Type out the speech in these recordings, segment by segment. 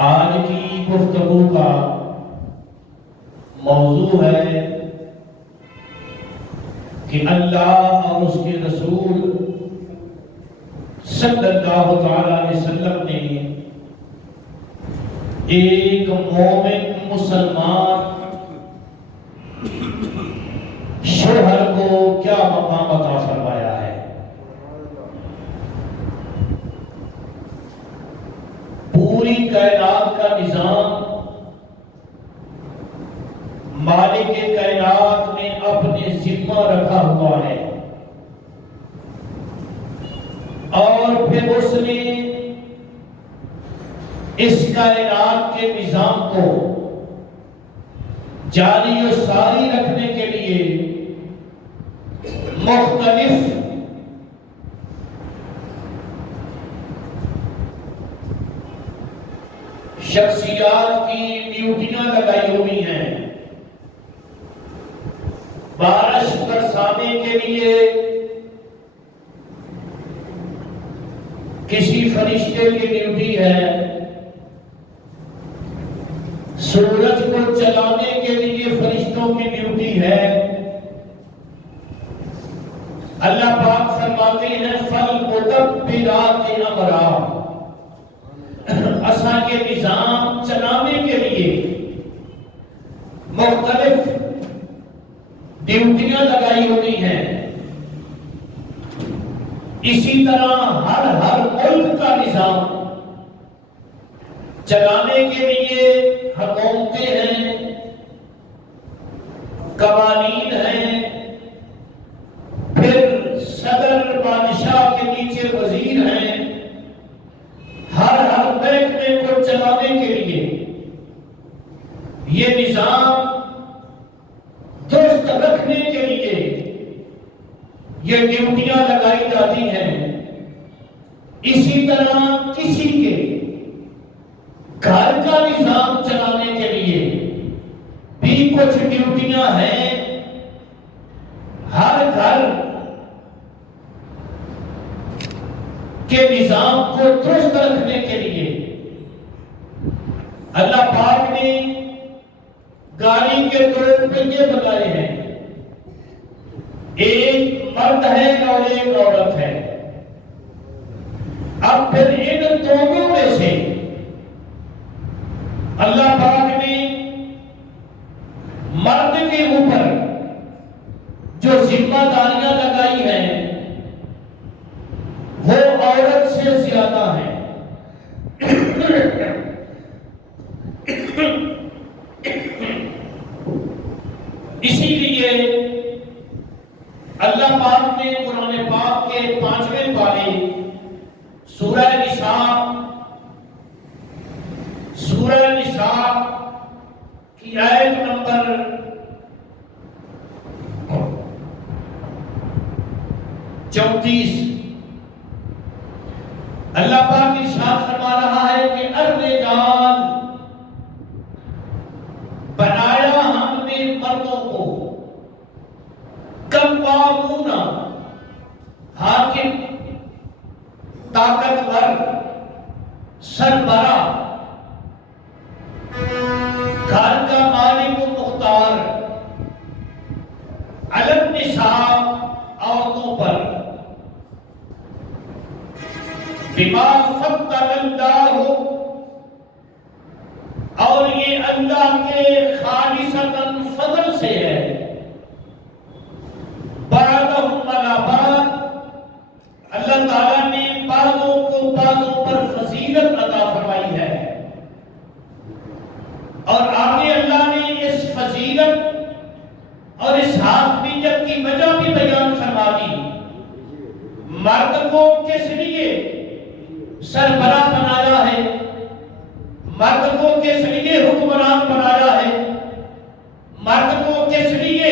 آج کی گفتگو کا موضوع ہے کہ اللہ اور اس کے رسول صلی اللہ تعالی علیہ وسلم نے ایک مومن مسلمان شوہر کو کیا مقام عطا فرمایا ہے۔ پوری کائنات کا نظام مالک کائنات نے اپنے ذمہ رکھا ہوا ہے، اور پھر اس نے اس کائنات کے نظام کو جاری و ساری رکھنے کے لیے مختلف شخصیات کی ڈیوٹیاں لگائی ہوئی ہیں۔ بارش برسانے کے لیے کسی فرشتے کی ڈیوٹی ہے، سورج کو چلانے کے لیے فرشتوں کی ڈیوٹی ہے۔ اللہ پاک فرماتے ہیں فَالْمُدَبِّرَاتِ أَمْرًا، اساں کے نظام چلانے کے لیے مختلف ڈیوٹیاں لگائی ہوئی ہیں۔ اسی طرح ہر ملک کا نظام چلانے کے لیے حکومتیں ہیں، قوانین ہیں، پھر صدر بادشاہ کے نیچے وزیر ہیں۔ ہر محکمے کو چلانے کے لیے یہ نظام درست رکھنے کے لیے یہ ڈیوٹیاں لگائی جاتی ہیں۔ اسی طرح کسی کے گھر کا نظام چلانے کے لیے بھی کچھ ڈیوٹیاں ہیں۔ ہر گھر کے نظام کو درست رکھنے کے لیے اللہ پاک نے گاڑی کے دو پہیے بتائے ہیں، ایک مرد ہے اور ایک عورت ہے۔ اب پھر ان دونوں میں سے اللہ پاک نے مرد کے اوپر جو ذمہ داریاں لگائی ہیں وہ عورت سے زیادہ ہے۔ اسی لیے اللہ پاک نے قرآن پاک کے 5ویں پارے سورہ نساء کی آیت نمبر 34 اللہ پاک ارشاد فرما رہا ہے کہ الرجال، بنایا ہم نے مردوں کو قوامون، حاکم، طاقتور، سربراہ، گھر کا مالک و مختار، علی النساء، عورتوں پر، بما فضل اللہ، اور یہ اللہ کے خالصتاً فضل سے ہے، بعضهم علی بعض، اللہ تعالیٰ نے بعضوں کو بعضوں پر فضیلت عطا فرمائی ہے۔ اور آگے اللہ نے اس فضیلت اور اس حاکمیت کی وجہ بھی بیان فرما دی۔ مرد کو کس لیے سربراہ بنایا ہے، مرد کو کس لیے حکمران بنایا ہے، مرد کو کس لیے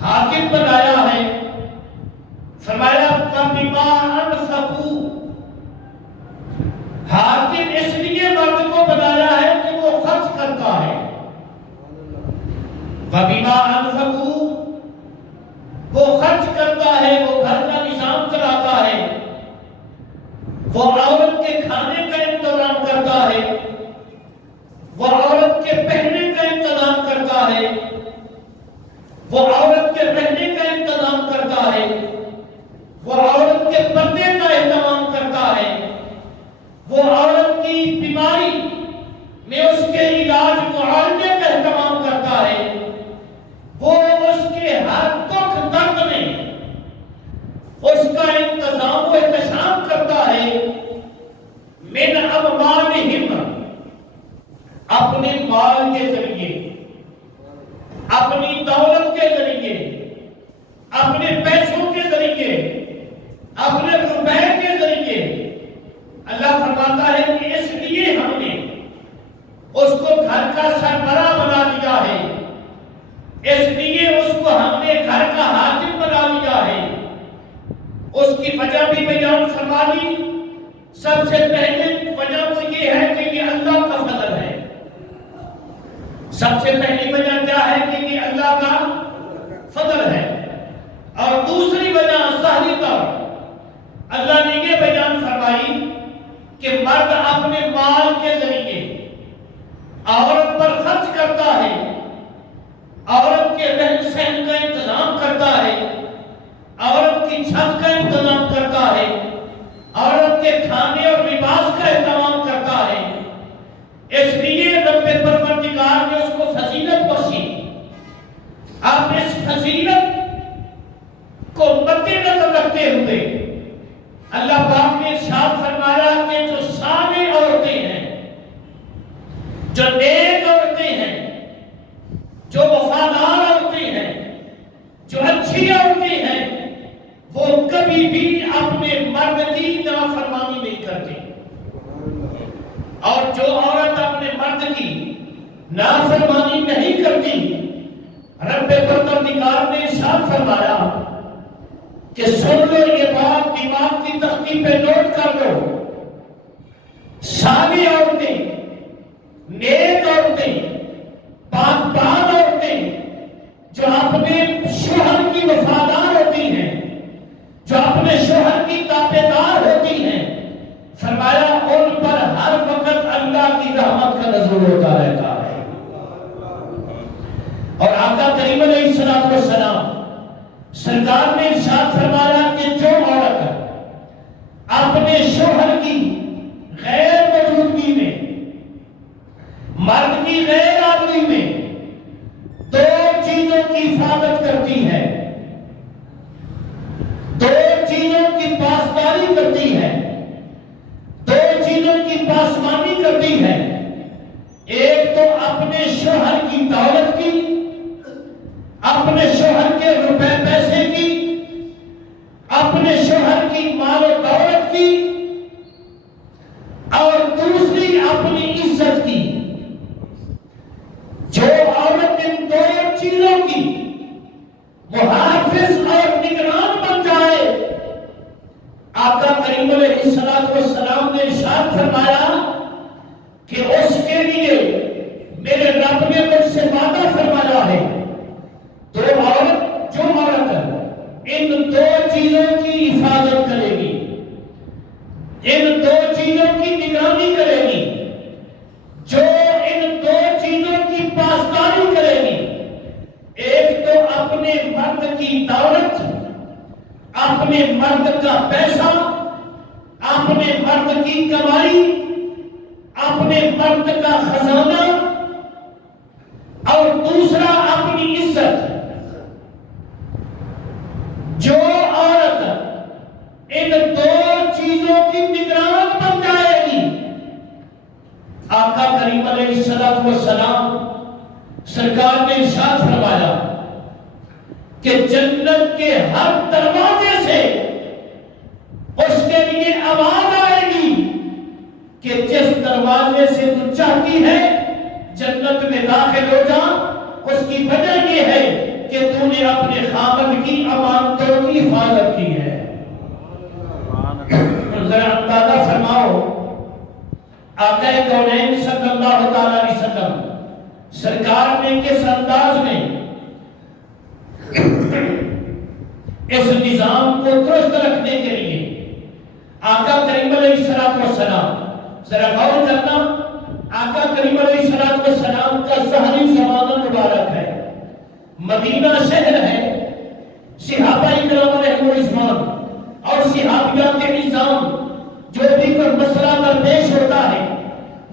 حاکم بنایا ہے، فرمایا فَبِمَا أَنفَقُوا، حاکم اس لیے مرد کو بنایا ہے کہ وہ خرچ کرتا ہے۔ فَبِمَا أَنفَقُوا، وہ خرچ کرتا ہے، وہ گھر کا نظام چلاتا ہے، وہ عورت کے کھانے کا انتظام کرتا ہے، اپنے مال کے ذریعے، اپنی دولت کے ذریعے، اپنے پیسوں کے ذریعے، اپنے روپے کے ذریعے، اللہ فرماتا ہے کہ اس لیے ہم نے اس کو گھر کا سربراہ بنا دیا ہے، اس لیے اس کو ہم نے گھر کا حاکم بنا دیا ہے۔ اس کی وجہ بھی بیان فرما دی۔ سب سے پہلے وجہ تو یہ ہے کہ یہ اللہ کا فضل ہے۔ سب سے پہلی وجہ کیا ہے کہ یہ اللہ کا فضل ہے، اور دوسری وجہ ظاہری طور اللہ نے یہ بیان فرمائی کہ مرد اپنے مال کے ذریعے عورت پر خرچ کرتا ہے، عورت کے رہن سہن کا انتظام کرتا ہے، عورت کی چھت کا انتظام کرتا ہے، عورت کے کھانے اور لباس کا اہتمام کرتا ہے۔ اس لیے رب پروردگار نے اس کو فضیلت بخشی۔ اب اس فضیلت کو مد نظر رکھتے ہوئے اللہ پاک نے ارشاد فرمایا کہ جو صالح عورتیں ہیں، جو نیک عورتیں ہیں، جو وفادار عورتیں ہیں، جو اچھی عورتیں ہیں، وہ کبھی بھی اپنے مرد کی نافرمانی نہیں کرتی۔ اور جو عورت اپنے مرد کی نافرمانی نہیں کرتی، رب پروردگار نے ارشاد فرمایا کہ سن لو یہ بات، دماغ کی تختی پہ نوٹ کر لو، صالح عورتیں، نیک عورتیں، پاک باز عورتیں جو اپنے شوہر کی وفادار ہوتی ہیں، جو اپنے شوہر کی تابعدار ہوتی ہیں، فرمایا ان پر ہر وقت اللہ کی رحمت کا نزول ہوتا رہتا ہے۔ اور آقا کریم علیہ السلام سرکار نے ارشاد فرمایا کہ جو عورت اپنے شوہر کی غیر موجودگی میں، مرد کی غیر حاضری میں دو چیزوں کی حفاظت کرتی ہے، دو چیزوں کی پاسداری کرتی ہے، دو چیزوں کی پاسمانی کرتی ہے، ایک تو اپنے شوہر کی دولت کی، اپنے شوہر کے روپے پیسے کی، اپنے شوہر کی مال و دولت کی، اور دوسری اپنی عزت کی۔ جو عورت ان دو چیزوں کی محافظ اور نگران بن جائے، آقا کریم علیہ السلام نے ارشاد فرمایا کہ اس کے لیے میرے رب نے مجھ سے وعدہ فرمایا ہے، جو عورت ان دو چیزوں کی حفاظت کرے گی، ان دو چیزوں کی نگرانی کرے گی، جو ان دو چیزوں کی پاسداری کرے گی، ایک تو اپنے مرد کی دولت، اپنے مرد کا پیسہ، اپنے مرد کی کمائی، اپنے مرد کا خزانہ، اور دوسرا اپنی عزت۔ جو عورت ان دو چیزوں کی نگران بن جائے گی، آقا کریم علیہ السلام سرکار نے ارشاد فرمایا کہ جنت کے ہر دروازے سے اس کے لیے آواز آئے گی کہ جس دروازے سے تو چاہتی ہے جنت میں داخل ہو جا۔ اس کی وجہ یہ ہے کہ تو نے اپنے خاوند کی امانتوں کی حفاظت کی ہے۔ ذرا اندازہ فرماؤ آقا کونین صلی اللہ تعالی علیہ وسلم سرکار نے کس انداز میں اس نظام کو درست رکھنے کے لیے آقا کریم علیہ السلام، ذرا غور کرنا، آقا کریم علیہ السلام کا ظاہری زمانہ مبارک ہے، مدینہ شہر ہے، صحابہ کرام علیہ الرضوان اور صحابیات کے نظام جو بھی کوئی مسئلہ درپیش ہوتا ہے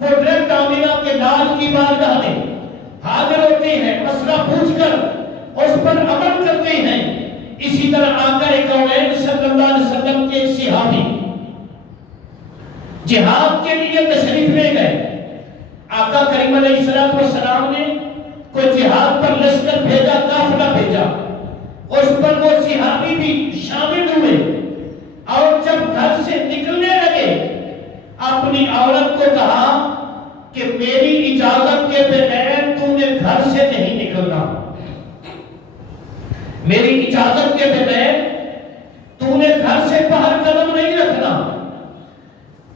وہ ڈائریکٹ آمینہ کے لال کی بارگاہ میں حاضر ہوتے ہیں، مسئلہ پوچھ کر اس پر عمل کرتے ہیں۔ اسی طرح آقا کونین صلی اللہ علیہ وسلم کے ایک صحابی جہاد کے لیے تشریف لے گئے، آقا کریم علیہ السلام نے کوئی جہاد پر لشکر بھیجا، قافلہ بھیجا، اس پر وہ صحابی بھی شامل ہوئے، اور جب گھر سے نکلنے لگے اپنی عورت کو کہا کہ میری اجازت کے بغیر تو نے گھر سے نہیں نکلنا، میری اجازت کے بغیر تو نے گھر سے باہر قدم نہیں رکھنا۔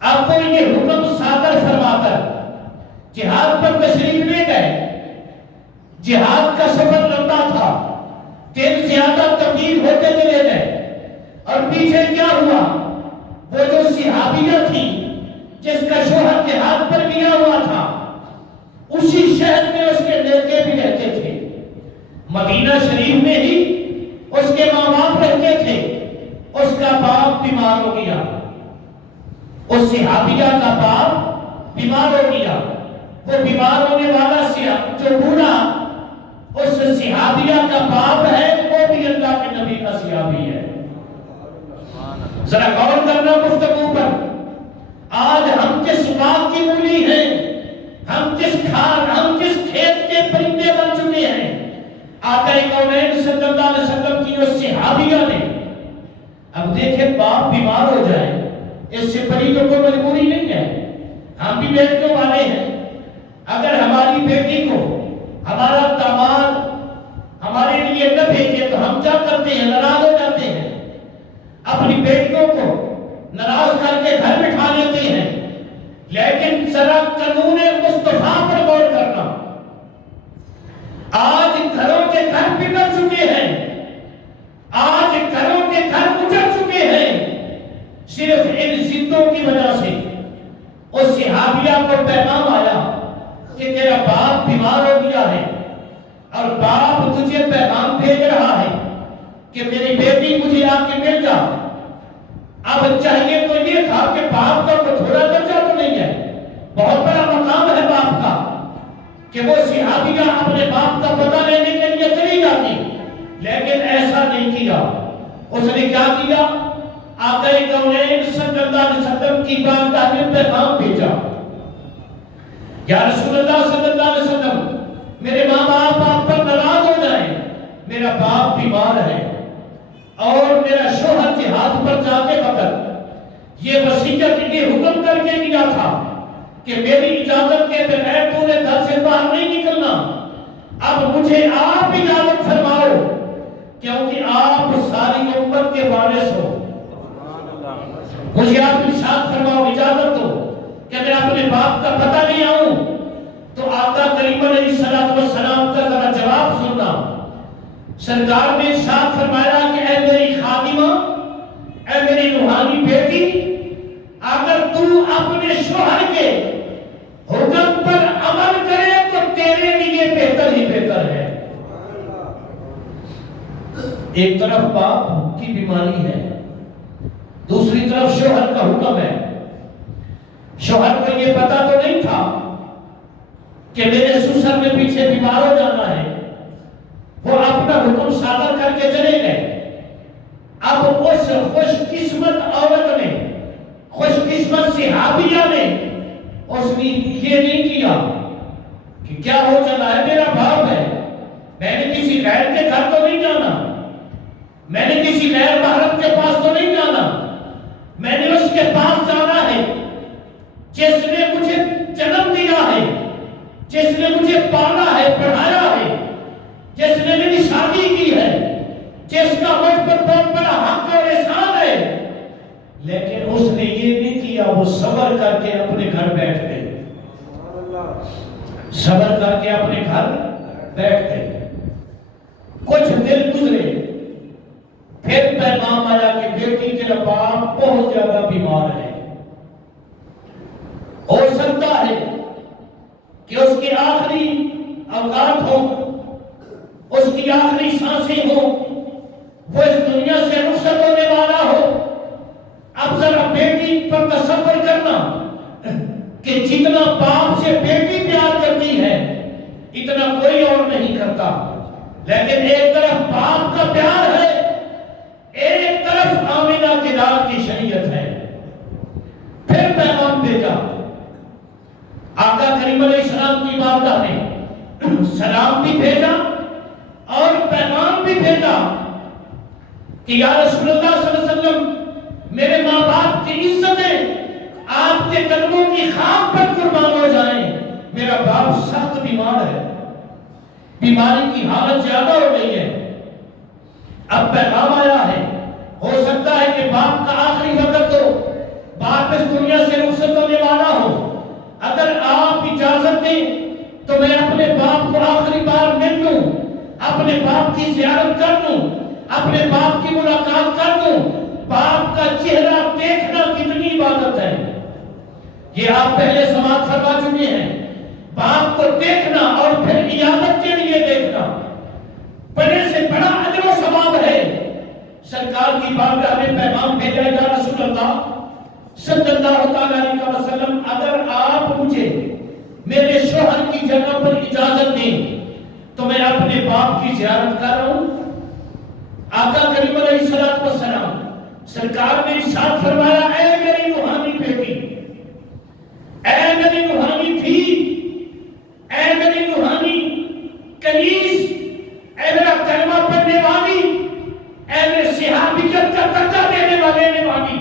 اب وہ یہ حکم صادر فرما کر جہاد پر تشریف لے گئے۔ جہاد کا سفر لمبا تھا، دن زیادہ طویل ہوتے چلے گئے، اور پیچھے کیا ہوا؟ وہ جو صحابیہ تھی جس کا شوہر جہاد پر گیا ہوا تھا، اسی شہر میں اس کے لڑکے بھی رہتے تھے، مدینہ شریف میں ہی اس کے ماں باپ رہتے تھے۔ اس کا باپ بیمار ہو گیا، اس صحابیہ کا باپ بیمار ہو گیا۔ وہ بیمار ہونے والا جو بوڑھا اس صحابیہ کا باپ ہے، وہ بھی اللہ کے نبی کا صحابی ہے۔ ذرا غور کرنا گفتگو پر۔ آج ہم کس بات کی مولی ہیں، ہم کس کھیت کے پرندے بن چکے ہیں۔ آقا کونین صلی اللہ علیہ وسلم کی اس صحابیہ نے، اب دیکھیں باپ بیمار ہو جائے، اس سے بڑی تو کوئی مجبوری نہیں ہے۔ ہم بھی بیٹوں والے ہیں، اگر ہماری بیٹی کو ہمارا داماد ہمارے لیے نہ بھیجے تو ہم کیا کرتے ہیں؟ ناراض ہو جاتے ہیں، اپنی بیٹیوں کو ناراض کر کے گھر بٹھا لیتے ہیں۔ لیکن ذرا قانون مصطفیٰ پر غور کرنا۔ آج گھروں کے گھر بگڑ چکے ہیں، آج گھروں کے گھر اجڑ چکے ہیں، صرف ان ضدوں کی وجہ سے۔ اس صحابیہ کو پیغام آیا کہ تیرا باپ بیمار ہو گیا ہے، اور باپ تجھے پیغام بھیج رہا ہے کہ میری بیٹی مجھے آ کے مل جا۔ اب چاہیے تو یہ تھا کہ باپ کا کوئی تھوڑا درجہ تو نہیں ہے، بہت بڑا مقام ہے باپ کا، کہ وہ صحابیہ اپنے باپ کا پتہ لینے کے لیے چلی جاتی، لیکن ایسا نہیں کیا۔ اس نے کیا کیا؟ آقا کونین صلی اللہ علیہ وسلم کی بارگاہ میں پیغام بھیجا، یا رسول اللہ صلی اللہ علیہ وسلم، میرے ماں باپ آپ پر ناراض ہو جائیں، میرا باپ بیمار ہے، اور میرا شوہر جہاد پر جاتے وقت یہ وصیت یہ حکم کر کے دیا تھا کہ میری اجازت کے بغیر تو نے گھر سے باہر نہیں نکلنا۔ اب مجھے آپ اجازت فرماؤ، کیونکہ آپ ساری امت کے وارث ہو، مجھے آپ ارشاد فرماؤ، اجازت دو کہ میں اپنے باپ کا پتہ نہیں آؤں۔ تو آقا کریم علیہ السلام کا ذرا جواب سننا۔ سرکار نے ارشاد فرمایا کہ اے میری خادمہ، اے میری روحانی بیٹی، اگر تو اپنے شوہر کے حکم پر عمل کرے تو تیرے لیے بہتر ہی بہتر ہے۔ ایک طرف باپ کی بیماری ہے، دوسری طرف شوہر کا حکم ہے۔ شوہر کو یہ پتا تو نہیں تھا کہ میرے سسر میں پیچھے بیمار ہو جانا ہے، وہ اپنا حکم صادر کر کے چلے گئے۔ اب اس خوش قسمت عورت نے، خوش قسمت صحابیہ نے، اس نے یہ نہیں کیا کہ کیا ہو چلا ہے، میرا باپ ہے، میں نے کسی غیر کے گھر تو نہیں جانا، میں نے کسی غیر محرم کے پاس تو نہیں جانا، میں نے اس کے پاس جانا ہے جس نے مجھے جنم دیا ہے، جس نے مجھے پالا ہے، پڑھایا ہے، جس نے میری شادی کی ہے، جس کا مجھ پر بہت بڑا حق اور احسان ہے۔ لیکن اس نے یہ نہیں کیا، وہ صبر کر کے اپنے گھر بیٹھ گئے، صبر کر کے اپنے گھر بیٹھ گئے۔ کچھ دن گزرے، پھر پیغام آیا کہ بیٹی تیرا باپ بہت زیادہ بیمار ہے، ہو سکتا ہے کہ اس کی آخری اوقات ہو، اس کی آخری سانسیں ہو، وہ اس دنیا سے رخصت ہونے والا ہو۔ اب ذرا بیٹی پر تصور کرنا کہ جتنا باپ سے بیٹی پیار کرتی ہے اتنا کوئی اور نہیں کرتا، لیکن ایک طرف باپ کا پیار ہے، ایک طرف آمنہ کے لال کی شریعت ہے۔ پھر پیغام بھیجا، آقا کریم علیہ السلام کی بارگاہ میں سلام بھی بھیجا اور پیغام بھی بھیجا کہ یا رسول اللہ صلی اللہ علیہ وسلم میرے ماں باپ کی عزتیں آپ کے قدموں کی خاک پر قربان ہو جائیں، میرا باپ سخت بیمار ہے، بیماری کی حالت زیادہ ہو گئی ہے، اب پیغام آیا ہے، ہو سکتا ہے کہ باپ کا آخری وقت ہو، باپ اس دنیا سے رخصت ہونے والا ہو، اگر آپ اجازت دیں تو میں اپنے باپ کو آخری بار مل لوں، اپنے باپ کی زیارت کر لوں، اپنے باپ کی ملاقات کر لوں۔ باپ کا چہرہ دیکھنا کتنی عبادت ہے، یہ آپ پہلے سماعت فرما چکے ہیں۔ باپ کو دیکھنا اور پھر عیادت کے لیے دیکھنا بڑے سے بڑا اجر و ثواب ہے۔ سرکار کی بارگاہ میں پیغام بھیجا، یا رسول اللہ صلی اللہ علیہ وسلم اگر آپ مجھے میرے شوہر کی جگہ پر اجازت دیں تو میں اپنے باپ کی زیارت کر رہا ہوں۔ آقا کریم علیہ السلام سرکار نے ارشاد فرمایا، اے میری روحانی بیٹی، اے میری روحانی تھی، اے میری روحانی کنیز، اے میرا کلمہ پڑھنے والی، اے میرے صحابیت کا درجہ دینے والی،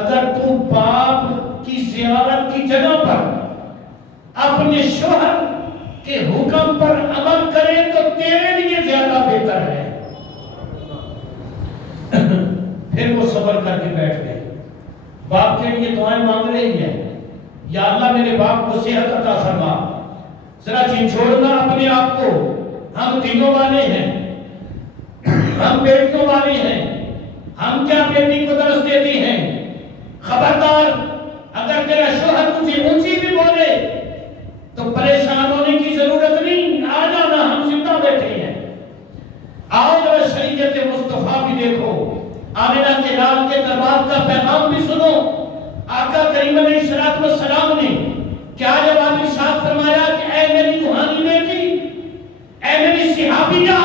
اگر تو باپ کی زیارت کی جگہ پر اپنے شوہر کے حکم پر عمل کرے تو تیرے لیے زیادہ بہتر ہے۔ پھر وہ صبر کر کے بیٹھ گئے، باپ کے لیے دعائیں مانگ رہی ہے، یا اللہ میرے باپ کو صحت عطا فرما، ذرا چھوڑنا اپنے آپ کو، ہم دلوں والے ہیں، ہم بیٹیوں والے ہیں، ہم کیا بیٹی کو درس دیتی ہیں، خبردار اگر تیرا شوہر تجھے اونچی بھی بولے تو پریشان ہونے کی ضرورت نہیں، آ جانا، ہم زندہ بیٹھے ہیں۔ آؤ ذرا شریعت مصطفیٰ بھی دیکھو، آمنہ کے لال کے دربار کا پیغام بھی سنو۔ آقا کریم علیہ السلام نے کیا جواب ارشاد فرمایا کہ اے میری روحانی بیٹی، اے میری صحابیہ،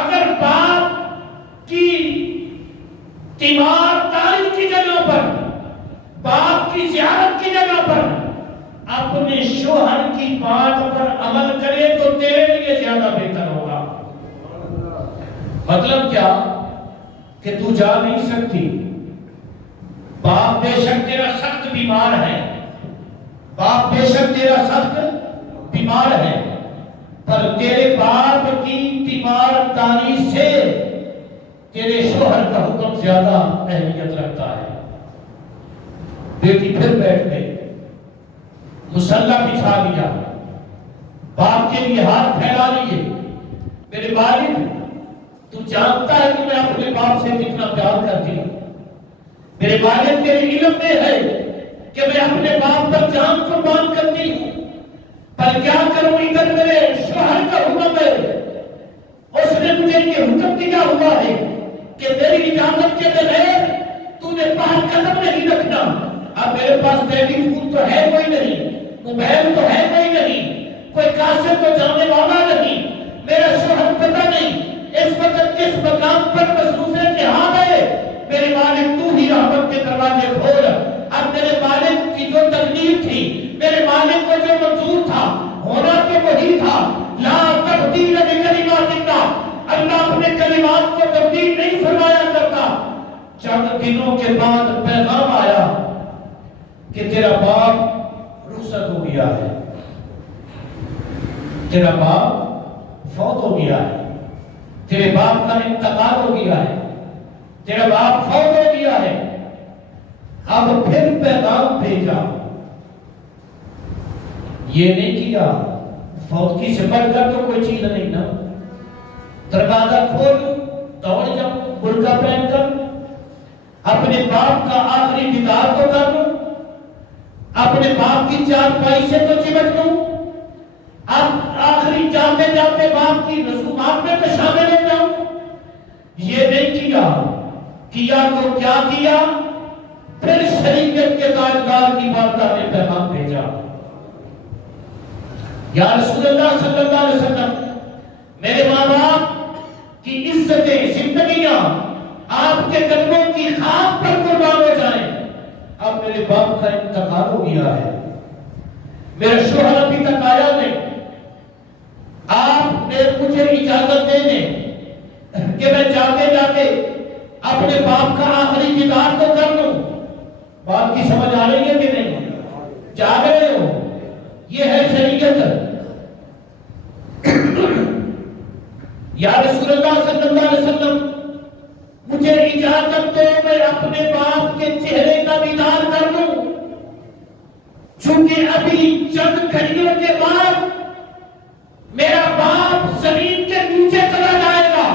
اگر باپ کی تیمار تاریخ کی جگہ پر، باپ کی زیارت کی جگہ پر اپنے شوہر کی بات پر عمل کرے تو تیرے لیے زیادہ بہتر ہوگا۔ مطلب کیا کہ تو جا نہیں سکتی، باپ بے شک تیرا سخت بیمار ہے، باپ بے شک تیرا سخت بیمار ہے، پر تیرے باپ کی تیمار داری سے تیرے شوہر کا حکم زیادہ اہمیت رکھتا ہے۔ بیٹی پھر بیٹھ گئی، مصلی بچھا لیا، باپ کے لیے ہاتھ پھیلا لیے، میرے والد تو جانتا ہے کہ میں اپنے باپ سے کتنا پیار کرتی ہوں، میرے والد تیرے علم میں ہے کہ میں اپنے باپ پر جان قربان کرتی ہوں، پر کیا کروں، ادھر میرے شوہر کا حکم ہے، اس نے مجھے یہ حکم دیا ہوا ہے کہ میری اجازت کے بغیر تو نے باہر قدم نہیں رکھنا۔ اب میرے پاس ٹیلی فون تو ہے کوئی نہیں، موبائل تو ہے کوئی نہیں، کوئی کاسٹ تو جانے والا نہیں، میرا شوہر پتہ نہیں اس وقت کس مقام پر مصروف جہاد ہے، میرے مالک تو ہی رحمت کے دروازے کھول۔ اب میرے مالک کی جو تقدیر تھی، میرے مالک کو جو منظور تھا، ہونا تو وہی تھا، لا تبدیل لکلمات اللہ، اللہ اپنے کلمات کو تبدیل نہیں فرمایا کرتا۔ چند دنوں کے بعد پیغام آیا کہ تیرا باپ رخصت ہو گیا ہے، تیرا باپ فوت ہو گیا ہے، تیرے باپ کا انتقال ہو گیا ہے، تیرا باپ فوت ہو گیا ہے۔ اب پھر پیغام بھیجا، یہ نہیں کیا فوت کی سے بڑھ کر تو کوئی چیز نہیں نا، دروازہ کھول دوڑ جاؤ برقع پہن کر، اپنے باپ کا آخری دیدار تو کر لوں، اپنے باپ کی چارپائی سے تو چمٹ لوں، اب آخری جاتے جاتے باپ کی رسومات میں تو شامل ہو جاؤں۔ یہ نہیں کیا تو کیا کیا، پھر شریعت کے تاجدار کی بارگاہ میں پیغام بھیجا، یا رسول اللہ صلی اللہ علیہ وسلم، میرے ماں باپ کی عزتیں، زندگیاں آپ کے قدموں کی خاک پر قربان ہو جائیں، اب میرے باپ کا انتقال ہو گیا ہے، میرے شوہر ابھی تک آیا نہیں، آپ مجھے اجازت دے دیں کہ میں جاتے جاتے اپنے باپ کا آخری دیدار تو کر لوں۔ بات کی سمجھ آ رہی ہے کہ نہیں؟ جا رہے ہو؟ یہ ہے شریعت۔ یا رسول اللہ صلی اللہ علیہ وسلم مجھے اجازت دو میں اپنے باپ کے چہرے کا دیدار کر لوں، چونکہ ابھی چند گھڑیوں کے بعد میرا باپ زمین کے نیچے چلا جائے گا،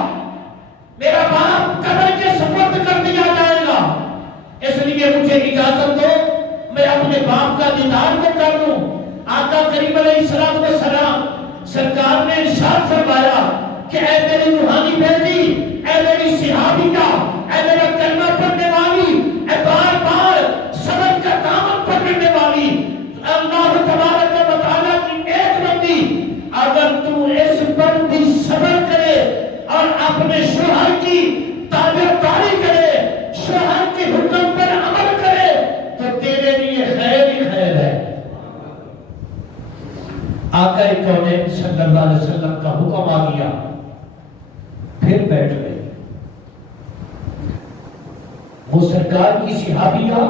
میرا باپ قبر کے سپرد کر دیا جائے گا، اس لیے مجھے اجازت دو میں اپنے باپ کا دیدار تو کر لوں۔ آقا کریم علیہ السلام سرکار نے ارشاد فرمایا کہ اے میری روحانی بیٹی، اے میری صحابیہ، اے میرا کلمہ پڑھنے والی، اے بار بار صبر کا دامن پکڑنے والی، اللہ تبارک و تعالیٰ کی ایک بندی، اگر تو اس پر بھی صبر کرے اور اپنے شوہر کی تابعداری کرے، شوہر کے حکم پر عمل کرے، تو تیرے لیے خیر ہی خیر ہے۔ آقا کونین صلی اللہ علیہ وسلم کا حکم آ گیا، پھر بیٹھ گئے۔ وہ سرکار کی صحابیہ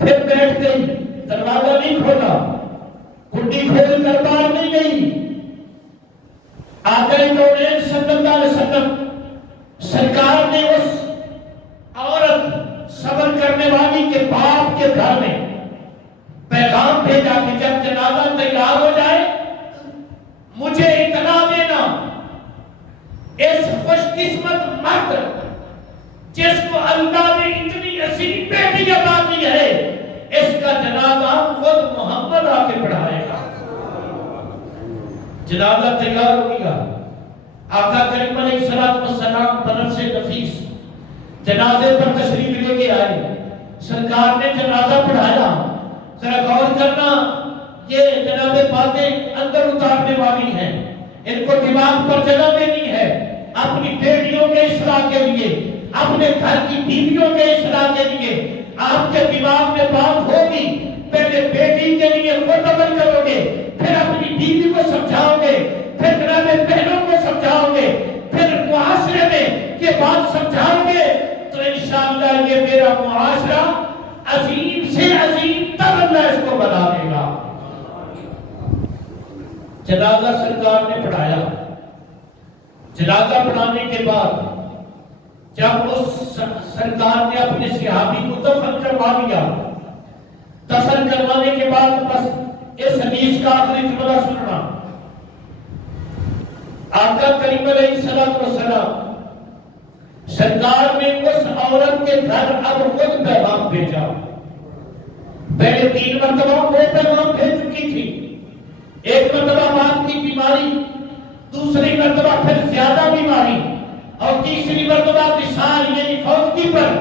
پھر بیٹھ گئی، دروازہ نہیں کھولا، کنڈی کھول کر باہر نہیں گئی۔ آقا کونین صلی اللہ علیہ وسلم سرکار نے اس عورت صبر کرنے والی کے باپ کے گھر میں پیغام بھیجا کہ جب جنازہ تیار ہو جائے مجھے اطلاع دینا، اس خوش قسمت مرد جس کو اللہ نے اتنی عظیم بیٹی عطا کی ہے، اس کا جنازہ خود محمد آ کے پڑھائے گا۔ جنازہ تیار ہو گیا، آقا کریم علیہ السلام بنفس نفیس جنازے پر تشریف لے کے آئے، سرکار نے جنازہ پڑھایا۔ ذرا غور کرنا، یہ جناب باتیں اندر اتارنے والی ہیں، ان کو دماغ پر جگہ دینی ہے، اپنی بیٹیوں کے اصلاح کے لیے، اپنے گھر کی بیویوں کے اصلاح کے لیے۔ آپ کے دماغ میں بات ہوگی، پہلے بیٹی کے لیے خود عمل کرو گے، پھر اپنی بیوی کو سمجھاؤ گے، پھر جناب بہنوں کو سمجھاؤ گے، پھر معاشرے میں یہ بات سمجھاؤ گے، تو انشاءاللہ یہ میرا معاشرہ عظیم سے عظیم تر اللہ اس کو بنا دے گا۔ جنازہ سرکار نے پڑھایا، جنازہ پڑھانے کے بعد جب اس سرکار نے اپنے صحابی کو دفن کروا دیا، دفن کروانے کے بعد بس اس حدیث کا آخری جملہ سننا، آقا کریم علیہ السلام سرکار نے اس عورت کے گھر اب خود پیغام بھیجا۔ پہلے 3 مرتبہ وہ پیغام بھیج چکی تھی، ایک مرتبہ ماں کی بیماری، دوسری مرتبہ پھر زیادہ بیماری، اور تیسری مرتبہ وصال یعنی فوتگی پر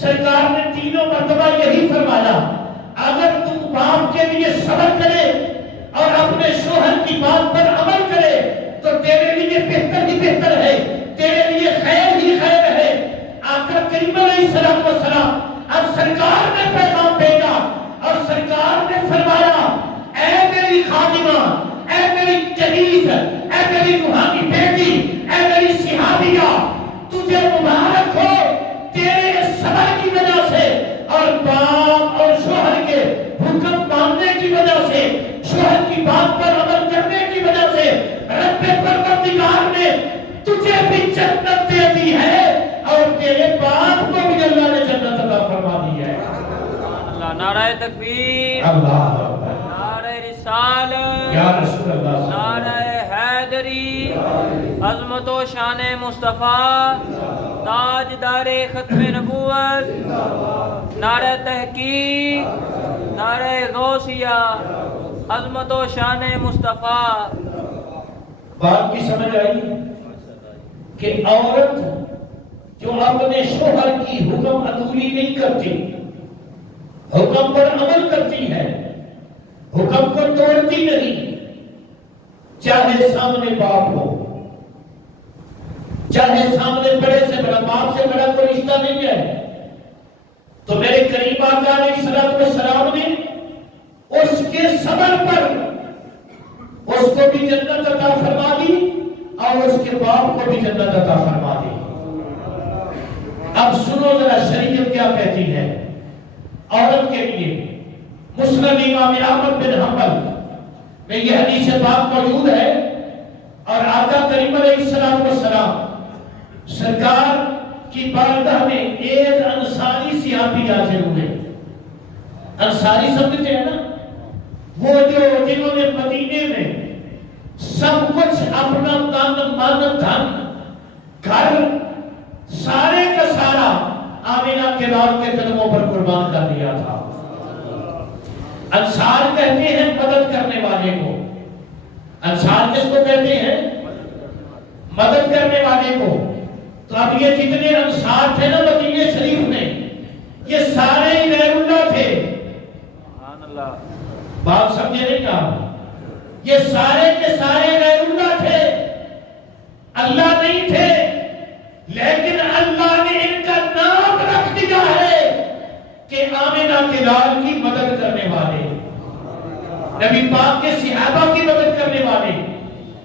سرکار نے 3 مرتبہ یہی فرمایا، اگر تم باپ کے لیے صبر کرے اور اپنے شوہر کی بات پر عمل کرے تو تیرے لیے بہتر ہی بہتر ہے، تیرے لیے خیر ہی خیر ہے۔ آقا کریم علیہ السلام اب سرکار نے پیغام بھیجا اور سرکار نے فرمایا، اے میری خادمہ، اے میری کنیز، اے میری روحانی بیٹی، اے میری صحابیہ، تجھے مبارک ہو تیرے اس صبر کی وجہ سے اور باپ اور شوہر کے حکم ماننے کی وجہ سے، شوہر کی بات پر عمل کرنے کی وجہ سے رب پروردگار نے تجھے بھی جنت دے دی ہے اور تیرے باپ کو بھی اللہ نے جنت عطا فرما دی ہے۔ اللہ، نعرہ تکبیر، اللہ نعرہ رسالت، یا رسول اللہ، نعرہ حیدری، عظمت و شان مصطفیٰ، تاجدار ختم نبوت، نعرہ تحقیق، نعرہ غوثیہ، عظمت و شان مصطفیٰ۔ بات کی سمجھ آئی کہ عورت جو اپنے شوہر کی حکم عدولی نہیں کرتی، حکم پر عمل کرتی ہے، حکم کو توڑتی نہیں، چاہے سامنے باپ ہو، چاہے سامنے بڑے سے بڑا، باپ سے بڑا کوئی رشتہ نہیں ہے، تو میرے قریب آقا علیہ السلام نے اس کے صبر پر اس کو بھی جنت عطا فرما دی اور اس کے باپ کو بھی جنت عطا فرما دی۔ اب سنو ذرا شریعت کیا کہتی ہے عورت کے لیے۔ مسند امام احمد بن حنبل میں یہ حدیث پاک موجود ہے، اور آقا کریم علیہ السلام سرکار کی بارگاہ میں ایک انصاری صحابی حاضر ہوئے۔ انصاری سمجھتے ہیں نا، وہ جو جنہوں نے مدینے میں سب کچھ اپنا تن من دھن گھر سارے کا سارا آمینہ کے لال کے قدموں پر قربان کر دیا تھا۔ انصار کہتے ہیں مدد کرنے والے کو۔ انصار کس کو کہتے ہیں؟ مدد کرنے والے کو۔ تو اب یہ جتنے انصار تھے نا مدینہ شریف میں، یہ سارے ہی غیر اللہ تھے۔ بات سمجھے نہیں آپ؟ یہ سارے کے سارے غیر اللہ تھے، اللہ نہیں تھے، لیکن اللہ نے ان کا نام رکھ دیا ہے کہ آمنہ کے لال کی مدد کرنے والے، نبی پاک کے صحابہ کی مدد کرنے والے۔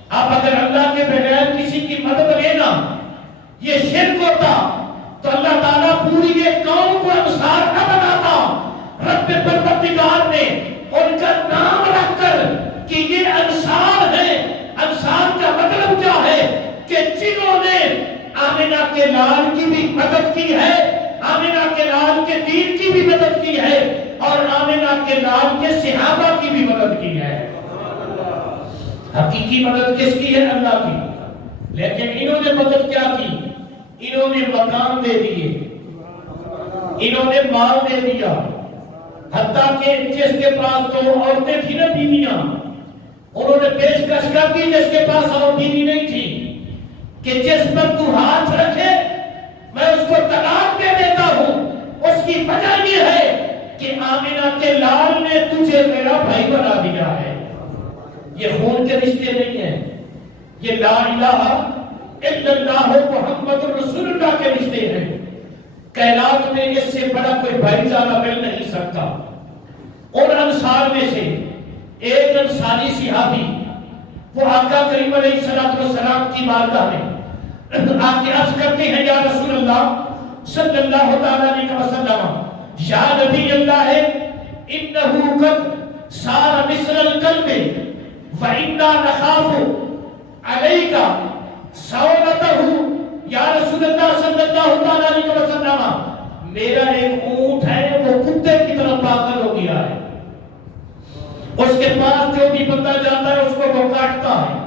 اب اگر اللہ کے بغیر کسی کی مدد لینا یہ شرک ہوتا تو اللہ تعالیٰ پوری یہ قوم کو انصار نہ بناتا۔ رب پروردگار نے ان کا نام رکھ کر کہ یہ انصار ہیں۔ انصار کا مطلب کیا ہے؟ کہ جنہوں نے آمنہ کے لال کی بھی مدد کی ہے، آمنہ کے لال کے دین کی بھی مدد کی ہے، اور آمنہ کے لال کے صحابہ کی بھی مدد کی ہے۔ حقیقی مدد کس کی ہے؟ اللہ کی۔ لیکن انہوں نے مدد کیا کی؟ انہوں نے مکان دے دیے، انہوں نے مال دے دیا، حتیٰ کہ جس کے پاس دو عورتیں تھی نا بیویاں، انہوں نے پیشکش کر دی جس کے پاس اور بیوی نہیں تھی کہ جس پر تو ہاتھ رکھے میں اس کو طلاق دے دیتا ہوں۔ اس کی وجہ یہ ہے کہ آمنہ کے لال نے تجھے میرا بھائی بنا دیا ہے۔ یہ خون کے رشتے نہیں ہیں، یہ لا الہ الا اللہ محمد رسول اللہ کے رشتے ہیں۔ کائنات میں اس سے بڑا کوئی بھائی چارہ مل نہیں سکتا۔ اور انصار میں سے ایک انصاری صحابی وہ آقا کریم علیہ السلام کی بارگاہ میں آ کے عرض کرتے ہیں، یا رسول اللہ صلی اللہ علیہ وسلم، یا نبی اللہ انہو قد سار مصر القلب وَإِنَّا نَخَافُ عَلَيْكَ سَوْلَتَهُ۔ یا رسول اللہ صلی اللہ علیہ وسلم، میرا ایک اونٹ ہے وہ کتے کی طرح پاگل ہو گیا ہے، اس کے پاس جو بھی بندہ جاتا ہے اس کو وہ کاٹتا ہے،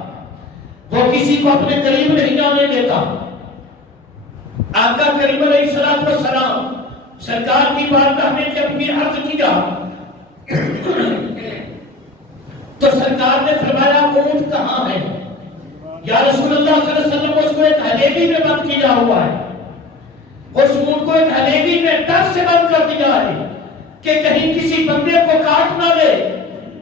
وہ کسی کو اپنے قریب نہیں جانے دیتا۔ آقا کریم علیہ السلام سرکار کی بارگاہ میں جب یہ عرض کیا تو سرکار نے فرمایا اونٹ کہاں ہے؟ یا رسول اللہ صلی اللہ علیہ وسلم، اس کو ایک حلیبی میں بند کیا ہوا ہے، اس اونٹ کو ایک حلیبی میں ڈر سے بند کر دیا ہے کہ کہیں کسی بندے کو کاٹ نہ لے،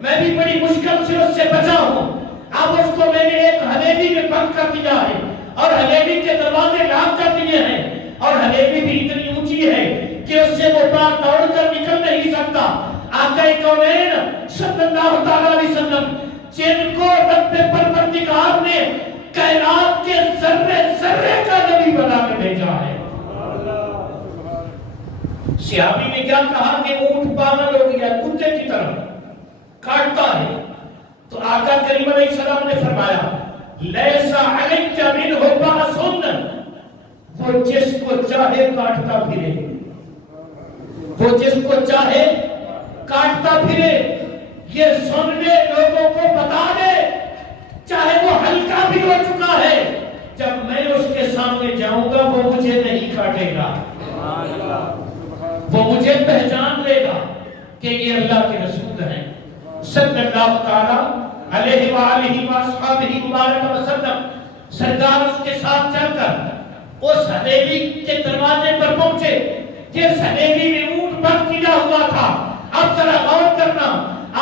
میں بھی بڑی مشکل سے اس سے بچا ہوں۔ اب اس کو میں نے ایک حلیبی میں بند کر دیا ہے اور حلیبی کے دروازے لاک کر دیے ہیں، اور حلیبی بھی اتنی اونچی ہے کہ اس سے وہ پار دوڑ کر نکل نہیں سکتا۔ آقا کونین صلی اللہ علیہ وسلم، جن کو رب پروردگار نے کائنات کے ذرے ذرے کا نبی بنا کے بھیجا ہے۔ صحابی نے کیا کہا کہ اونٹ پاگل ہو گیا، کتے کی طرح کاٹتا ہے۔ تو آقا کریم علیہ السلام نے فرمایا، لیسا علیک منہ بأس، وہ جس کو چاہے کاٹتا پھرے، وہ جس کو چاہے کاٹتا پھرے، یہ سن لے، لوگوں کو بتا دے، چاہے وہ ہلکا بھی ہو چکا ہے، جب میں اس کے سامنے جاؤں گا وہ مجھے نہیں کاٹے گا، وہ مجھے پہچان لے گا کہ یہ اللہ کے رسول ہیں صلی اللہ تعالی علیہ وآلہ وآصحابہ مبارک وسلم۔ سرکار اس کے ساتھ چل کر اس حویلی کے دروازے پر پہنچے جس حویلی میں اونٹ بند کیا ہوا تھا۔ اب ذرا غور کرنا،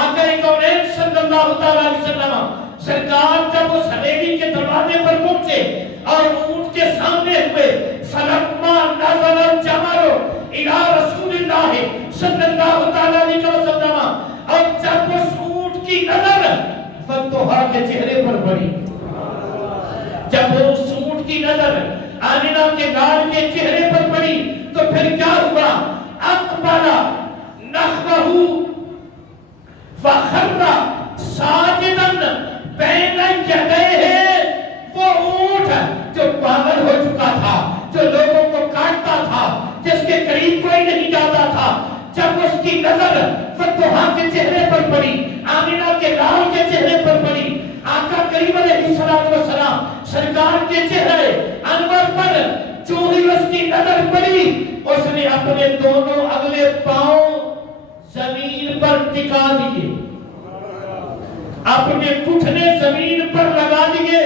آقا کونین صلی اللہ علیہ وسلم سرکار جب اس حویلی کے دروازے پر پہنچے اور اونٹ کے سامنے ہوئے، فلما نزل الجمل الى رسول اللہ صلی اللہ علیہ وسلم، اور جب وہ فتوحا کے چہرے پر پڑی. جب وہ اس اونٹ کی نظر آمنہ کے لال کے چہرے پر پڑی تو پھر کیا ہوا؟ اقبل نخوہ وخر ساجدا بین یدیہ. وہ اونٹ جو پاگل ہو چکا تھا، جو لوگوں کو کاٹتا تھا، جس کے قریب کوئی نہیں جاتا تھا، جب اس کی نظر فتوحا کے چہرے پر پڑی، آمنہ کے لال کے چہرے پر پڑی، آقا کریم علیہ السلام سرکار کے چہرے انور پر جو ہی اس کی نظر پڑی، اس نے اپنے دونوں اگلے پاؤں زمین پر ٹکا دیے، اپنے گھٹنے زمین پر لگا دیے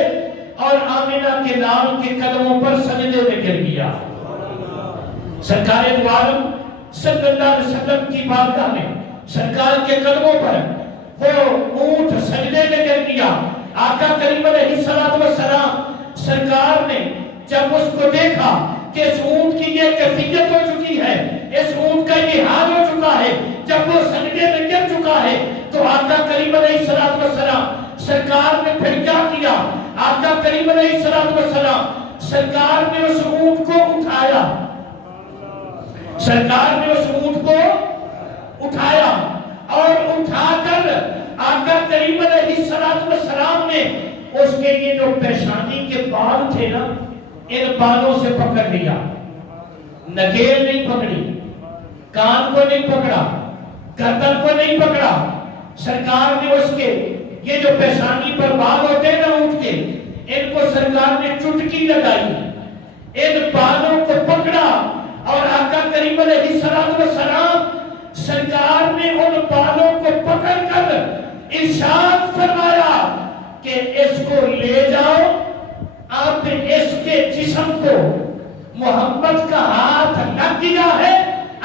اور آمنہ کے لال کے قدموں پر سجدے میں گر گیا. سرکار دو عالم صلی اللہ علیہ وسلم کی بارگاہ میں سرکار کے قدموں پر وہ اونٹ سجدے میں گر گیا. آقا کریم علیہ السلام سرکار نے جب اس کو دیکھا کہ اس اونٹ کی یہ کیفیت ہو چکی ہے، اس اونٹ کا یہ حال ہو چکا ہے، جب وہ سجدے میں گر چکا ہے، تو آقا کریم علیہ السلام سرکار نے پھر کیا کیا؟ آقا کریم علیہ السلام سرکار نے اس اونٹ کو اٹھایا، سرکار نے اس اونٹ کو اٹھایا اور اٹھا کر آقا کریم علیہ السلام نے اس کے یہ جو پیشانی کے بال تھے نا، ان بالوں سے پکڑ لیا. نکیل نہیں پکڑی، کان کو نہیں پکڑا، گردن کو نہیں پکڑا. سرکار نے اس کے یہ جو پیشانی پر بال ہوتے ہیں نا اونٹ کے، ان کو سرکار نے چٹکی لگائی، ان بالوں کو پکڑا اور آقا کریم علیہ السلام سرکار نے ان بالوں کو پکڑ کر ارشاد فرمایا کہ اس کو لے جاؤ، اب اس کے جسم کو محمد کا ہاتھ لگ گیا ہے،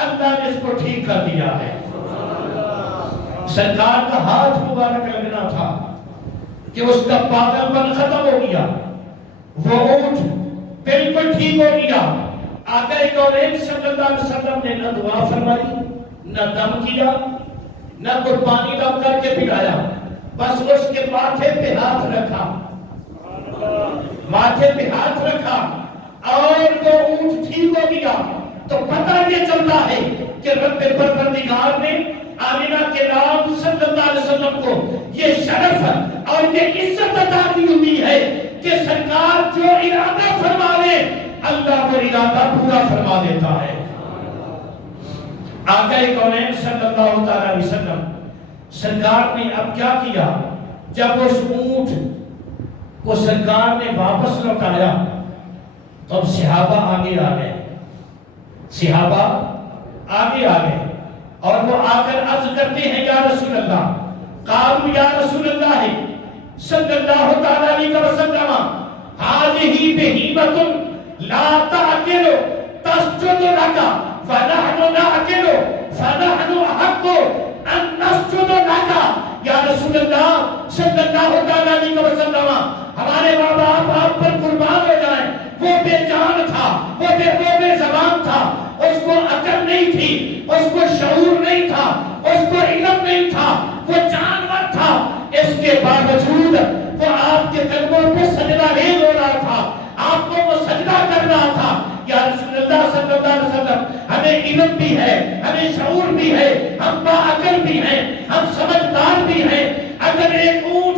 اللہ نے اس کو ٹھیک کر دیا ہے. سرکار کا ہاتھ مبارک لگنا تھا کہ اس کا پاگل پن ختم ہو گیا، وہ اونٹ بالکل ٹھیک ہو گیا. آقا کونین صلی اللہ علیہ وسلم نے نہ دعا فرمائی، نہ دم کیا، نہ کوئی پانی دم کر کے پلایا، بس اس کے ماتھے پہ ہاتھ رکھا، ماتھے پہ ہاتھ رکھا اور وہ اونٹ ٹھیک ہو گیا. تو پتہ یہ چلتا ہے کہ رب پروردگار نے آمنہ کے نام صلی اللہ علیہ وسلم کو یہ شرف اور یہ عزت عطا کی ہوئی ہے کہ سرکار جو ارادہ فرما لے اللہ وہ ارادہ پورا فرما دیتا ہے. آقا کونین صلی اللہ علیہ وسلم سرکار نے اب کیا کیا؟ جب اس اونٹ کو سرکار نے واپس لوٹایا تو اب صحابہ آگے آ گئے، صحابہ آگے آ گئے اور وہ آ کر عرض کرتے ہیں یا رسول اللہ، قالوا یا رسول اللہ صلی اللہ علیہ وسلم هذه بهیمۃ لا تأکل تسجد لك فنحن نأکل فنحن احق ان نسجد لك. یا رسول اللہ صلی اللہ علیہ وسلم، ہمارے ماں باپ آپ پر قربان ہو جائیں، وہ بے جان تھا، وہ بے زبان تھا، اس کو عقل نہیں تھی، اس کو شعور نہیں تھا، اس کو علم نہیں تھا، وہ جانور تھا، اس کے باوجود وہ آپ کے قدموں پہ سجدہ ریز ہو رہا تھا، آپ کو وہ سجدہ کر رہا تھا. یا رسول اللہ صلی اللہ علیہ وسلم، ہمیں علم بھی ہے، ہمیں شعور بھی ہے، ہم باعقل بھی ہیں، ہم سمجھدار بھی ہیں. اگر ایک اونٹ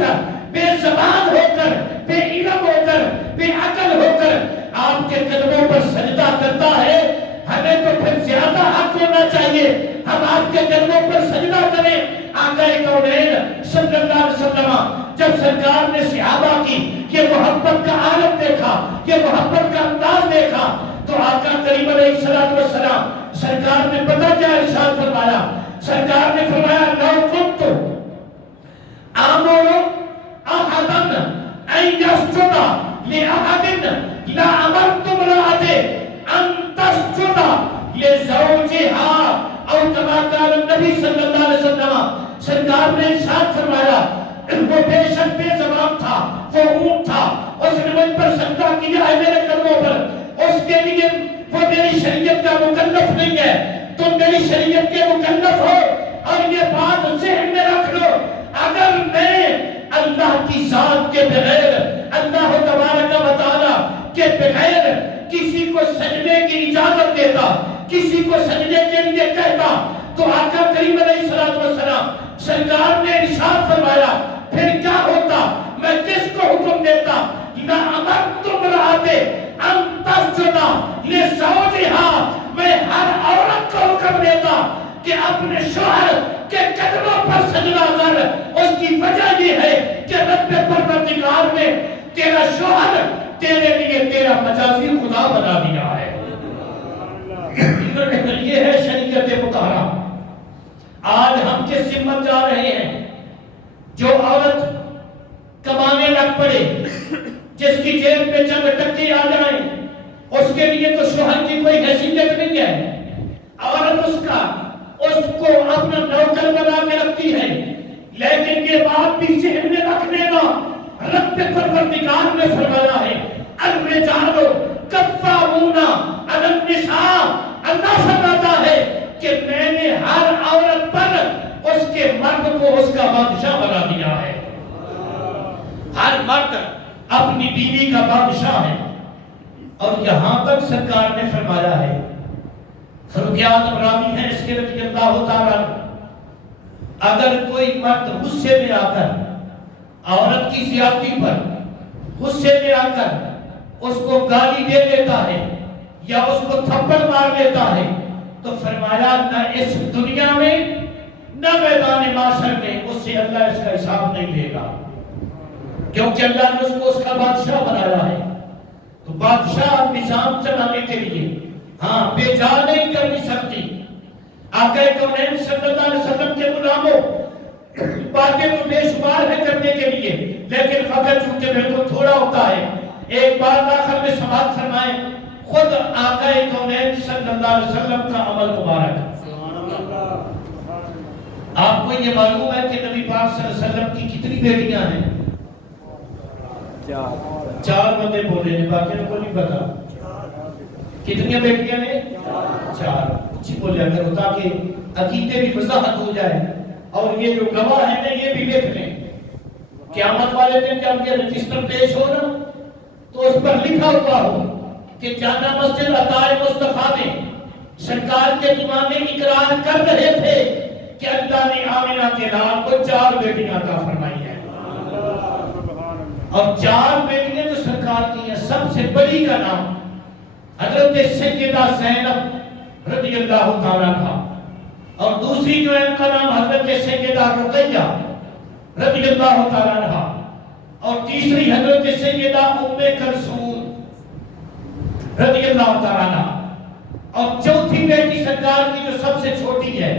بے زبان ہو کر، بے علم ہو کر، بے عقل ہو کر آپ کے قدموں پر سجدہ کرتا ہے، ہمیں تو پھر زیادہ حق ہونا چاہیے ہم آپ کے قدموں پر سجدہ کریں. آقا کونین صلی اللہ علیہ وسلم جب سرکار نے صحابہ کی یہ محبت کا عالم دیکھا، یہ محبت کا انداز دیکھا، تو آقا کریم علیہ السلام سرکار نے پتہ کیا ارشاد فرمایا؟ سرکار نے فرمایا لو کنت آمر احدا ان یسجد لأحد لا امرت امرأة ان تسجد لزوجها او کما قال النبی صلی اللہ علیہ وسلم. سرکار نے ارشاد فرمایا وہ بے شک بے زبان تھا، وہ اونٹ تھا، اس نے مجھ پر سجدہ کیا ہے میرے قدموں پر، اس کے لیے وہ میری شریعت کا مکلف نہیں ہے، تم میری شریعت کے مکلف ہو. اور یہ بات ذہن میں رکھ لو، اگر میں اللہ دیتا, کسی کو سجدے کے لیے کہتا, تو آقا کریم علیہ السلام سرکار نے ارشاد فرمایا پھر کیا ہوتا, میں کس کو حکم دیتا, لَأَمَرْتُ امْرَأَتَ أَن تَسْجُدَ لِزَوْجِهَا, میں ہر عورت کو حکم دیتا کہ اپنے شوہر کے قدموں پر سجدہ کر. اس کی وجہ یہ ہے کہ رب پروردگار نے تیرا شوہر تیرے لیے تیرا مجازی خدا بنا دیا ہے. یہ ہے شریعت مطہرہ. آج ہم کس سمت جا رہے ہیں؟ جو عورت کمانے لگ پڑے, جس کی جیب میں چند ٹکے آ جائیں, اس کے لیے تو شوہر کی کوئی حیثیت نہیں ہے. عورت اس کو اپنا نوکر بنا کے رکھتی ہے. لیکن یہ بات بھی ذہن میں رکھ لینا, رب پروردگار نے فرمایا ہے الرجال قوامون علی النساء. اللہ فرماتا ہے کہ میں نے ہر عورت پر اس کے مرد کو اس کا بادشاہ بنا دیا ہے. ہر مرد اپنی بیوی کا بادشاہ ہے. اور یہاں تک سرکار نے فرمایا ہے, فاروق اعظم راوی ہیں اس کے رضی اللہ تعالیٰ, اگر کوئی مرد غصے میں آ کر عورت کی زیادتی پر غصے میں آ کر اس کو گالی دے دیتا ہے یا اس کو تھپڑ مار دیتا ہے, تو فرمایا نہ اس دنیا میں نہ میدان معاشر میں اس سے اللہ اس کا حساب نہیں لے گا, کیونکہ اللہ نے اس کو اس کا بادشاہ بنایا ہے. تو بادشاہ نظام چلانے کے لیے ہاں بے جا نہیں کرنی سکتی. آقا کونین صلی اللہ علیہ وسلم کے غلاموں باتیں تو بے شمار ہے کرنے کے لیے, لیکن وقت چونکہ بالکل تھوڑا ہوتا ہے. ایک بات آخر میں سماعت فرمائیں, خود آقا کونین صلی اللہ علیہ وسلم کا عمل مبارک. آپ کو یہ معلوم ہے کہ نبی پاک صلی اللہ علیہ وسلم کی کتنی بیٹیاں ہیں؟ 4 بندے بولے ہیں, باقی کو نہیں پتا کتنی بیٹیاں ہیں. 4. کچھ بولے اگر ہوتا کہ عقیدے بھی وضاحت ہو جائے, اور یہ جو گواہ ہیں نا یہ بھی لکھ لیں. قیامت والے دن جب یہ رجسٹر پیش ہو نا تو اس پر لکھا ہوا ہو کہ جامع مسجد عطائے مصطفیٰ میں سرکار کے دیوانے اقرار کر رہے تھے کہ اللہ نے آمنہ کے لال کو 4 بیٹیاں عطا فرمائی ہیں. اور 4 بیٹیاں جو سرکار کی ہیں, سب سے بڑی کا نام حضرت سیدہ زینب رضی اللہ تعالیٰ عنہا, اور دوسری جو ہے ان کا نام حضرت سیدہ رقیہ رضی اللہ تعالیٰ عنہا, اور تیسری حضرت سیدہ ام کلثوم رضی اللہ تعالیٰ عنہا, اور چوتھی بیٹی سرکار کی جو سب سے چھوٹی ہے.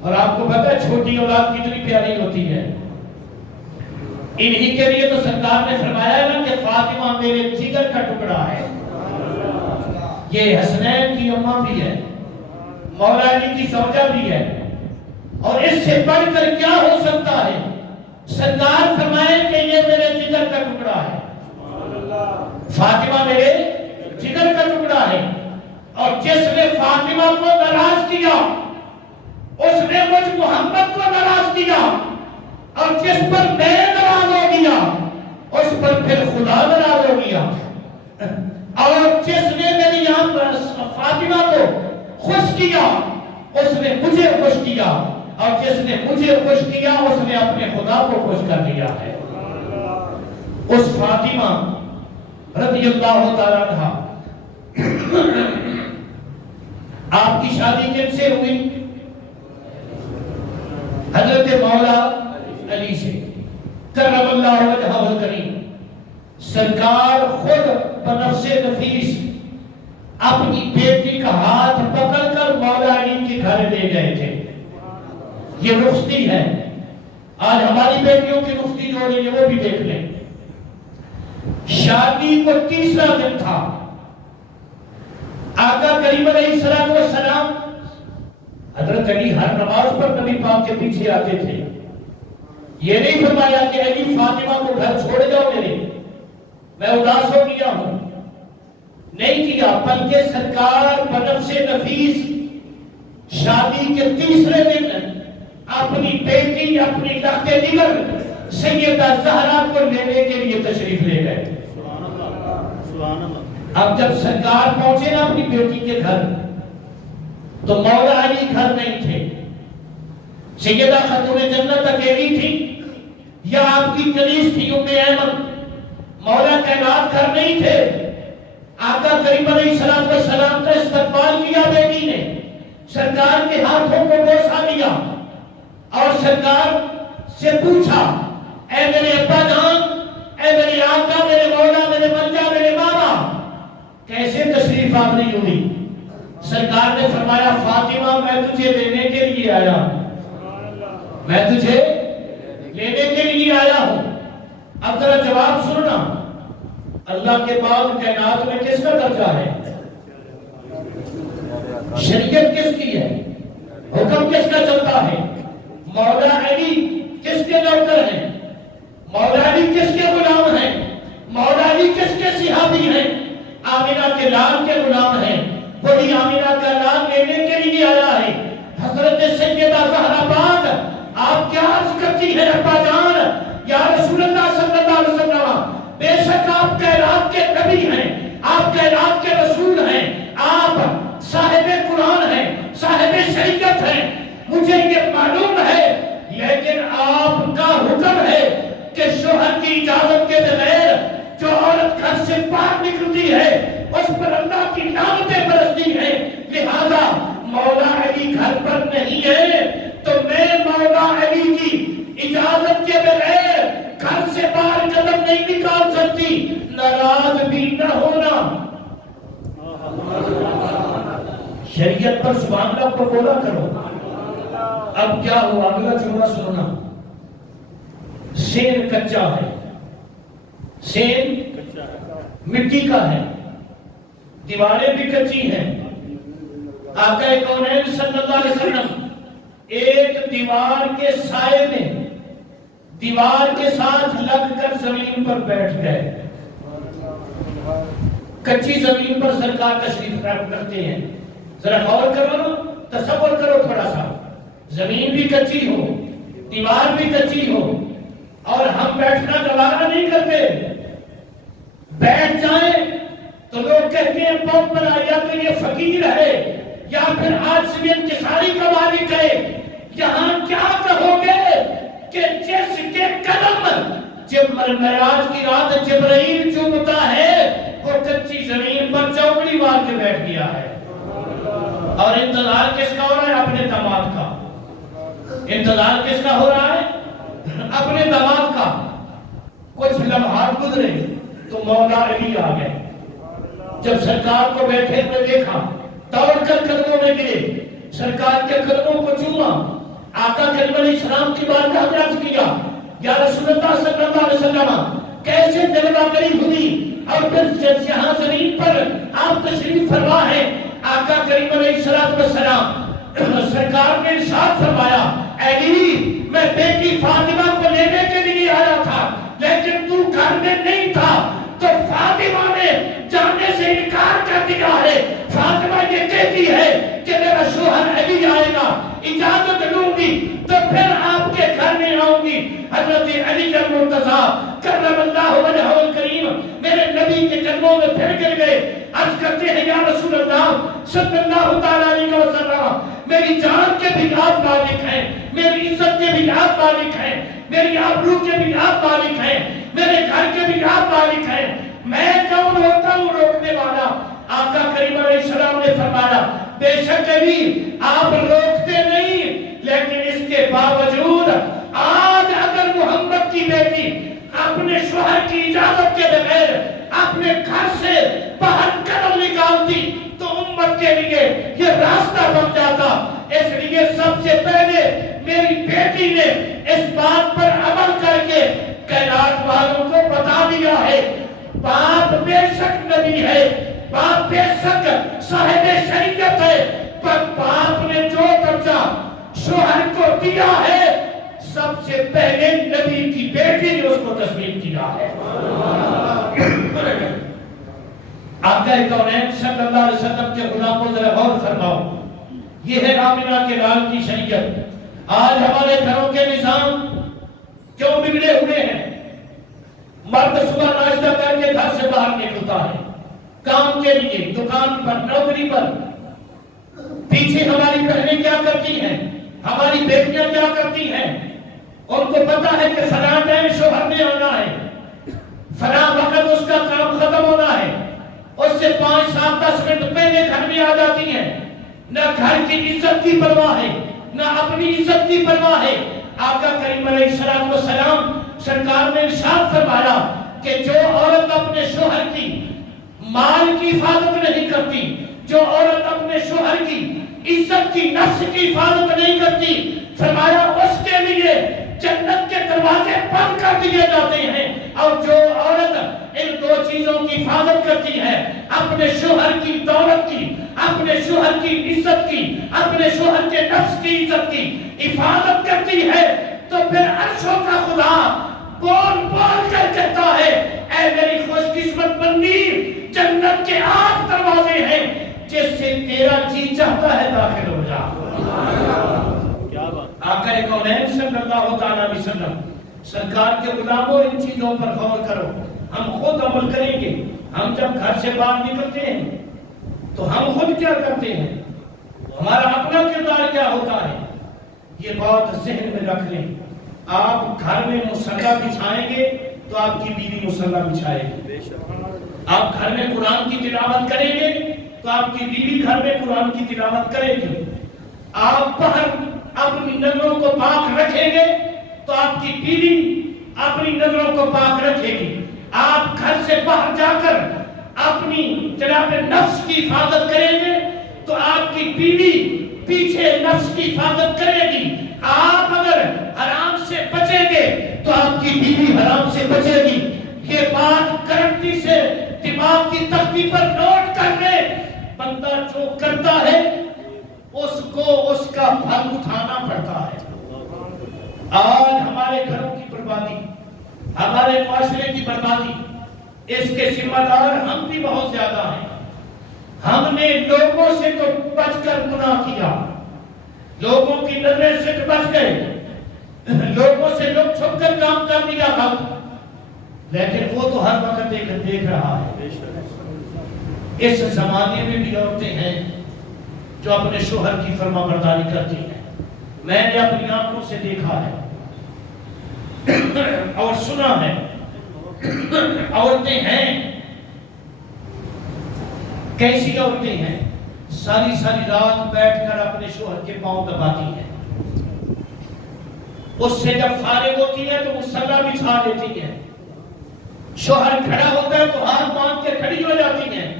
اور آپ کو پتہ ہے چھوٹی اولاد کتنی پیاری ہوتی ہے. انہی کے لیے تو سرکار نے فرمایا نا کہ فاطمہ میرے جگر کا ٹکڑا ہے. یہ حسنین کی اماں بھی ہے, مولا علی کی زوجہ بھی ہے, اور اس سے بڑھ کر کیا ہو سکتا ہے. سرکار فرمائے کہ یہ میرے جگر کا ٹکڑا ہے, فاطمہ میرے جگر کا ٹکڑا ہے. اور جس نے فاطمہ کو ناراض کیا اس نے مجھ محمد کو ناراض کیا, اور جس پر میں ناراض ہو گیا اس پر پھر خدا ناراض ہو گیا. اور جس نے میری فاطمہ کو خوش کیا اس نے مجھے خوش کیا, اور جس نے مجھے خوش کیا اس نے اپنے خدا کو خوش کر دیا ہے. اس فاطمہ رضی اللہ تعالیٰ عنہا آپ کی شادی کن سے ہوئی؟ حضرت مولا علی سے کرم اللہ وجہہ الکریم. سرکار خود بنفس نفیس اپنی بیٹی کا ہاتھ پکڑ کر مولا علی کے گھر لے گئے تھے. یہ رخصتی ہے. آج ہماری بیٹیوں کی رخصتی جو ہو رہی ہے وہ بھی دیکھ لیں. شادی کو 3را دن تھا. آقا کریم علیہ السلام حضرت علی ہر نماز پر نبی پاک کے پیچھے آتے تھے. یہ نہیں فرمایا کہ علی فاطمہ کو گھر چھوڑ جاؤ میرے, میں اداس ہو گیا ہوں, نہیں کیا, بلکہ سرکار بنفس نفیس شادی کے 3رے دن اپنی بیٹی اپنی تخت جگر سیدہ زہرا کو لینے کے لیے تشریف لے گئے. اب جب سرکار پہنچے نا اپنی بیٹی کے گھر تو مولا علی گھر نہیں تھے، سیدہ خاتون جنت اکیلی تھی یا آپ کی کنیز تھی ام ایمن، مولا کائنات گھر نہیں تھے۔ آقا کریم علیہ السلام کا استقبال کیا بیٹی نے، سرکار کے ہاتھوں کو بوسہ دیا اور سرکار سے پوچھا اے میرے ابا جان، اے میرے آقا، میرے مولا، میرے منجا، میرے ماما، کیسے تشریف آوری ہوئی؟ سرکار نے فرمایا فاطمہ میں تجھے لینے کے لیے آیا ہوں، میں تجھے لینے کے لیے آیا ہوں۔ اب ذرا جواب سننا، اللہ کے بعد کائنات میں کس کا درجہ ہے؟ شریعت کس کی ہے؟ حکم کس کا چلتا ہے؟ مولا علی کس کے نوکر ہیں؟ مولا علی کس کے غلام ہیں؟ مولا علی کس کے صحابی ہیں؟ آمینہ کے لال کے غلام ہیں، وہی آمینہ کا لال لینے کے لیے آیا ہے۔ حضرت سیدہ زہرا پاک آپ کیا عرض کرتی ہیں ابا جان؟ یا رسول اللہ صلی اللہ علیہ وسلم، بے شک آپ کائنات کے نبی ہیں، آپ کائنات کے رسول ہیں، آپ صاحب قرآن ہیں، صاحب شریعت ہیں، مجھے یہ معلوم ہے، لیکن آپ کا حکم ہے کہ شوہر کی اجازت کے بغیر جو عورت گھر سے باہر نکلتی ہے اس پر اللہ کی لعنتیں برستی ہیں، لہذا مولا علی گھر پر نہیں ہے تو میں مولا علی کی اجازت کے بغیر گھر سے باہر قدم نہیں نکال سکتی، ناراض بھی نہ ہونا۔ شریعت پر سبحان اللہ کو بولا کرو۔ اب کیا ہوا؟ اگلا جملہ سننا، سین کچا ہے، سین مٹی کا ہے، دیواریں بھی کچی ہیں۔ آقا کونین صلی اللہ علیہ وسلم ایک دیوار کے سائے میں دیوار کے ساتھ لگ کر زمین پر بیٹھ گئے۔ کچی زمین پر سرکار تشریف کرتے ہیں، ذرا غور کرو، تصور کرو تھوڑا سا، زمین بھی کچی ہو، دیوار بھی کچی ہو، اور ہم بیٹھنا گوارا نہیں کرتے، بیٹھ جائیں تو لوگ کہتے ہیں بہت بڑا، یا تو یہ فقیر ہے یا پھر آج سے انکساری کا مالک ہے۔ یہاں کیا کہو گے کہ جس کے قدم جب معراج کی رات جبرائیل چومتا ہے وہ کچی زمین پر چوکڑی مار کے بیٹھ گیا ہے، اور انتظار کس کا ہو رہا ہے؟ اپنے داماد کا۔ انتظار کس کا ہو رہا ہے؟ اپنے داماد کا۔ کچھ لمحات گزرے تو مولا علی آ گئے، جب سرکار کو بیٹھے ہوئے دیکھا دوڑ کر قدموں میں گرے، سرکار کے قدموں کو چوما، آقا کریم علیہ السلام کی بارگاہ میں عرض کیا یا رسول اللہ صلی اللہ علیہ وسلم کیسے جلوہ گری ہوئی، اور پھر یہاں زمین پر آپ تشریف فرما ہے۔ آقا کریم علیہ السلام سرکار نے ارشاد فرمایا علی میں بیٹی فاطمہ کو لینے کے لیے آیا تھا لیکن تو گھر میں نہیں تھا، تو فاطمہ نے جانے سے انکار کر دیا ہے۔ فاطمہ یہ کہتی ہے کہ میرا شوہر علی آئے گا، اجازت لوں گی تو پھر آپ کے گھر میں آؤں گی۔ حضرت علی المرتضیٰ کرم اللہ وجہہ الکریم میرے نبی کے قدموں میں پھر گر گئے، عرض کرتے ہیں یا رسول اللہ صلی اللہ تعالیٰ علیہ وسلم میری جان کے بھی آپ مالک ہیں، میری عزت کے بھی آپ مالک ہیں، میری آبرو کے بھی آپ مالک ہیں، میرے گھر کے بھی آپ مالک ہیں، میں کون ہوتا ہوں روکنے والا؟ آقا کریم علیہ السلام نے فرمایا بے شک علی آپ روکتے نہیں، لیکن اس کے باوجود آج اگر محمد کی بیٹی اپنے شوہر کی اجازت کے بغیر اپنے گھر سے باہر قدم نکالتی تو امت کے لیے یہ راستہ بن جاتا۔ اس لیے سب سے پہلے میری بیٹی نے اس بات پر عمل کر کے کائنات والوں کو بتا دیا ہے باپ بے شک نبی ہے، باپ بے شک صاحب شریعت ہے، پر باپ نے جو درجہ شوہر کو دیا ہے سب سے پہلے نبی کی بیٹی نے اس کو تسلیم کیا ہے۔ آقا کونین صلی اللہ علیہ وسلم کے غلاموں ذرا غور فرماؤ، یہ ہے آمنہ کے لال کی شریعت۔ آج ہمارے گھروں کے نظام کیوں بگڑے ہوئے ہیں؟ مرد صبح ناشتہ کر کے گھر سے باہر نکلتا ہے، کام کے لیے، دکان پر، نوکری پر، پیچھے ہماری بہنیں کیا کرتی ہیں، ہماری بیٹیاں کیا کرتی ہیں، ان کو پتا ہے کہ فلاں ٹائم شوہر نے آنا ہے، فلاں وقت اس کا کام ختم ہونا ہے، اس سے 5 7 10 منٹ پہلے گھر میں آ جاتی ہیں، نہ گھر کی عزت کی پرواہ ہے، نہ اپنی عزت کی پرواہ ہے۔ آقا کریم علیہ السلام سرکار نے ارشاد فرمایا کہ جو عورت اپنے شوہر کی مال کی حفاظت نہیں کرتی، جو عورت اپنے شوہر کی عزت کی، نفس کی حفاظت نہیں کرتی، فرمایا اس کے لیے جنت کے دروازے بند کر دیے جاتے ہیں۔ اور جو عورت ان 2 چیزوں کی حفاظت کرتی ہے، اپنے شوہر کی دولت کی، اپنے شوہر کی عزت کی، اپنے شوہر کے نفس کی عزت کی حفاظت کرتی ہے، تو پھر عرشوں کا خدا بول بول کر کہتا ہے، اے میری خوش قسمت بندی، جنت کے 8 دروازے ہیں، جس سے تیرا جی چاہتا ہے داخل ہو جا۔ آقا کونین صلی اللہ تعالیٰ علیہ وسلم سرکار کے غلاموں، ان چیزوں پر غور کرو، ہم خود عمل کریں گے۔ ہم جب گھر سے باہر نکلتے ہیں تو ہم خود کیا کرتے ہیں، ہمارا اپنا کردار کیا ہوتا ہے، یہ بات ذہن میں رکھ لیں۔ آپ گھر میں مصلی بچھائیں گے تو آپ کی بیوی مصلی بچھائے گی، آپ گھر میں قرآن کی تلاوت کریں گے تو آپ کی بیوی گھر میں قرآن کی تلاوت کرے گی، آپ باہر اپنی نظروں کو پاک رکھیں گے تو آپ کی بیوی اپنی نظروں کو پاک رکھے گی، آپ گھر سے باہر جا کر اپنی جناب نفس کی حفاظت کریں گے تو آپ کی بیوی پیچھے نفس کی حفاظت کرے گی، آپ اگر حرام سے بچیں گے تو آپ کی بیوی حرام سے بچے گی۔ یہ بات گارنٹی سے دماغ کی تختی پر نوٹ کر لے، بندہ جو کرتا ہے اس کو اس کا پھل اٹھانا پڑتا ہے۔ آج ہمارے گھروں کی بربادی، ہمارے معاشرے کی بربادی، اس کے ذمہ دار ہم بھی بہت زیادہ ہیں۔ ہم نے لوگوں سے تو بچ کر گناہ کیا، لوگوں کی نظریں سے تو بچ گئے، لوگوں سے لوگ چھپ کر کام کر لیا غلط، لیکن وہ تو ہر وقت دیکھ رہا ہے۔ اس زمانے میں بھی عورتیں ہیں جو اپنے شوہر کی فرما برداری کرتی ہیں، میں نے اپنی آنکھوں سے دیکھا ہے اور سنا ہے۔ عورتیں ہیں، کیسی عورتیں ہیں، ساری ساری رات بیٹھ کر اپنے شوہر کے پاؤں دباتی ہیں، اس سے جب فارغ ہوتی ہے تو مصلی بچھا دیتی ہیں، شوہر کھڑا ہوتا ہے تو ہاتھ باندھ کے کھڑی ہو جاتی ہیں۔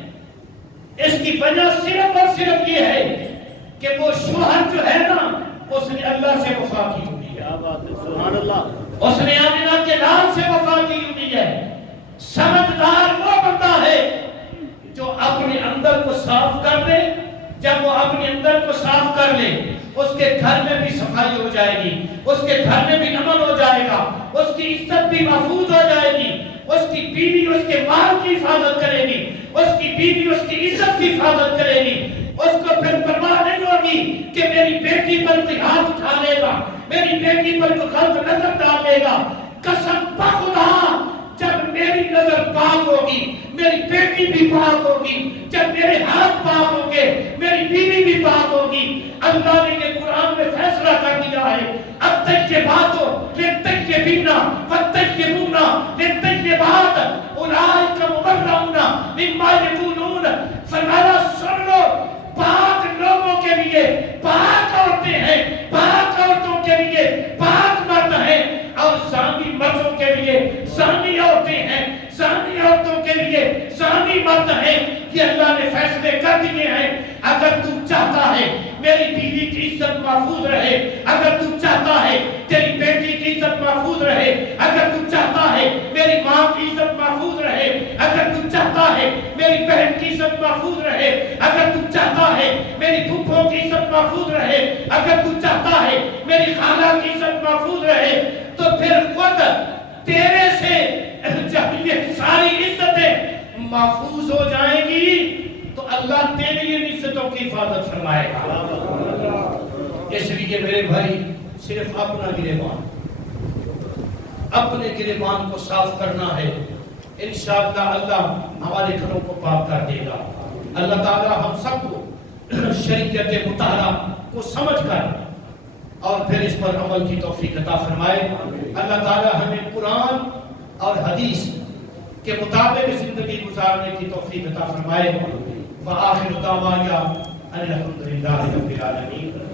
اس کی وجہ صرف اور صرف یہ ہے کہ وہ شوہر جو ہے نا، اس نے اللہ سے وفا کی ہوئی ہے، سبحان اللہ، اس نے آمنہ کے لال سے وفا کی ہوئی ہے۔ سمجھدار وہ بندہ ہے جو اپنے اندر کو صاف کر لے، جب وہ اپنے اندر کو صاف کر لے اس کے گھر میں بھی صفائی ہو جائے گی، اس کے گھر میں بھی امن ہو جائے گا، اس کی عزت بھی محفوظ ہو جائے گی، اس کی بیوی اس کے مال کی حفاظت کرے گی، اس کی بیوی اس کی عزت کی حفاظت کرے گی، اس کو پھر پرواہ نہیں ہوگی کہ میری بیٹی پر کوئی ہاتھ اٹھا لے گا، میری بیٹی پر کوئی غلط نظر ڈال لے گا۔ قسم بخدا جب میری نظر پاک ہوگی میری بیٹی بھی پاک ہوگی، جب میرے ہاتھ پاک ہوں گے میری بیوی بھی پاک ہوگی۔ اللہ نے یہ قرآن میں فیصلہ کر دیا ہے، الطیبات للطیبین والطیبون للطیبات اولئک مبرؤون مما یقولون۔ فرمایا سن لو، پاک لوگوں کے لیے پاک عورتیں ہیں، پاک عورتوں کے لیے پاک مرد ہیں، اور زانی مردوں کے لیے زانی عورتیں ہیں، زانی عورتوں کے لیے زانی مرد ہیں۔ یہ اللہ نے فیصلے کر دیے ہیں۔ اگر تو چاہتا ہے میری بیوی کی عزت محفوظ رہے، اگر تو چاہتا ہے تیری بیٹی کی عزت محفوظ رہے، اگر تو چاہتا ہے میری ماں کی عزت محفوظ رہے، اگر تو چاہتا ہے میری بہن کی عزت محفوظ رہے، اگر تو چاہتا ہے میری پھوپھوں کی عزت محفوظ رہے، اگر تو چاہتا ہے میری خالہ کی عزت محفوظ رہے، تو پھر خود تیرے سے جب یہ ساری عزتیں محفوظ ہو جائیں گی تو اللہ تیری ان عزتوں کی حفاظت فرمائے گا۔ اس لیے میرے بھائی صرف اپنا گریبان، اپنے گریبان کو صاف کرنا ہے۔ انشاءاللہ اللہ ہمارے گھروں کو پاک کر دے گا۔ اللہ تعالی ہم سب کو شریعت مطالعہ کو سمجھ کر اور پھر اس پر عمل کی توفیق عطا فرمائے۔ اللہ تعالی ہمیں قرآن اور حدیث کے مطابق زندگی گزارنے کی توفیق عطا فرمائے۔ وآخر دعوانا ان الحمد للہ رب العالمین۔